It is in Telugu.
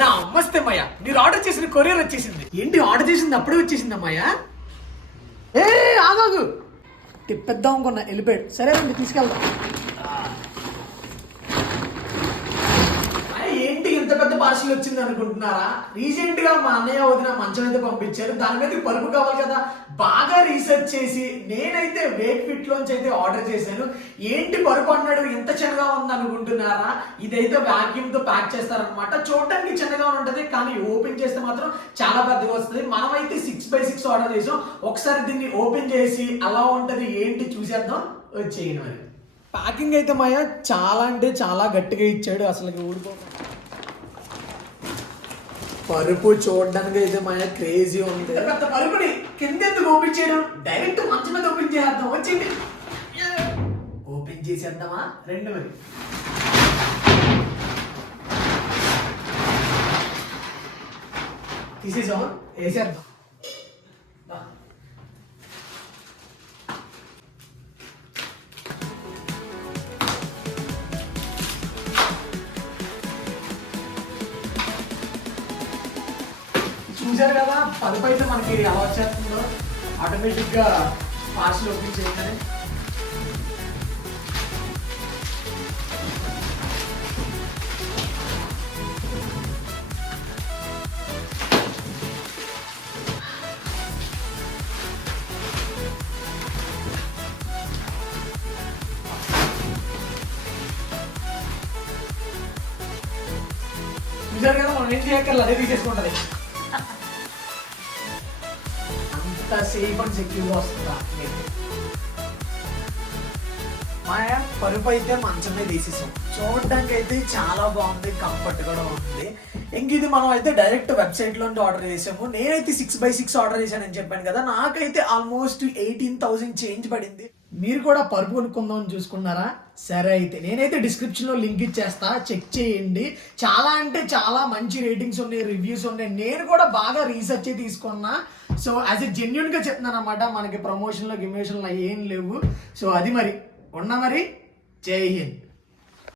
నమస్తే మాయా, మీరు ఆర్డర్ చేసిన కొరియర్ వచ్చేసింది. ఏంటి ఆర్డర్ చేసింది అప్పుడే వచ్చేసిందా మాయా? ఏ ఆగాగు, తిప్పేద్దాం అనుకున్నా, వెళ్ళిపోయాడు. సరే అండి, తీసుకెళ్దాం. ఏంటి ఇంత పెద్ద పార్సల్ వచ్చింది అనుకుంటున్నారా? రీసెంట్ గా మా అన్నయ్య వదిన మంచం అయితే పంపించారు. దాని మీద పరుపు కావాలి కదా, బాగా రీసెర్చ్ చేసి నేనైతే వేక్ ఫిట్ లోంచి అయితే ఆర్డర్ చేశాను. ఏంటి పరుపు అన్నాడు, ఇంత చిన్నగా ఉంది అనుకుంటున్నారా? ఇదైతే వాక్యూమ్ తో ప్యాక్ చేస్తారనమాట. చూడటానికి చిన్నగా ఉంటది, కానీ ఓపెన్ చేస్తే మాత్రం చాలా పెద్దగా వస్తుంది. మనమైతే 6x6 ఆర్డర్ చేసాం. ఒకసారి దీన్ని ఓపెన్ చేసి అలా ఉంటది ఏంటి చూసేద్దాం, వచ్చేయండి. మరి ప్యాకింగ్ అయితే మాయా చాలా అంటే చాలా గట్టిగా ఇచ్చాడు, అసలు ఊడిపోతుంది. పరుపు చూడడానికి అయితే మాయా క్రేజీ ఉంది. పెద్ద పరుపుని కింద ఎందుకు ఓపెన్ చేయడం, డైరెక్ట్ మంచం మీద ఓపెన్ చేద్దాం. వచ్చింది, ఓపెన్ చేసేద్దామా? రెండు మరి తీసేసాం, వేసేద్దాం. చూసారు కదా, పరుపు అయితే మనకి ఎలా వచ్చేస్తుందో ఆటోమేటిక్ గా పార్సల్ ఓపెన్ చేయగానే. చూసారు కదా, మనం ఏం చేయక్కర్లేదు, అదే తీసేసుకుంటది. అంత సేఫ్ అండ్ సెక్యూర్గా వస్తుందా? మాయా పరుపు అయితే మంచం మీద తీసేసాం. చూడడానికి అయితే చాలా బాగుంది, కంఫర్ట్ కూడా ఉంది. ఇంక ఇది మనం అయితే డైరెక్ట్ వెబ్సైట్ లో ఆర్డర్ చేసాము. నేనైతే 6x6 ఆర్డర్ చేశానని చెప్పాను కదా, నాకైతే ఆల్మోస్ట్ 18,000 చేంజ్ పడింది. మీరు కూడా పరుపు కొనుక్కుందాం అని చూసుకున్నారా? సరే అయితే నేనైతే డిస్క్రిప్షన్ లో లింక్ ఇచ్చేస్తా, చెక్ చేయండి. చాలా అంటే చాలా మంచి రేటింగ్స్ ఉన్నాయి, రివ్యూస్ ఉన్నాయి. నేను కూడా బాగా రీసెర్చ్ తీసుకున్నా. సో యాజ్ ఎ జెన్యున్ గా చెప్తున్నాను అనమాట, మనకి ప్రమోషన్లో గిమోషన్లో ఏం లేవు. సో అది మరి ఉన్నా మరి. జై హింద్.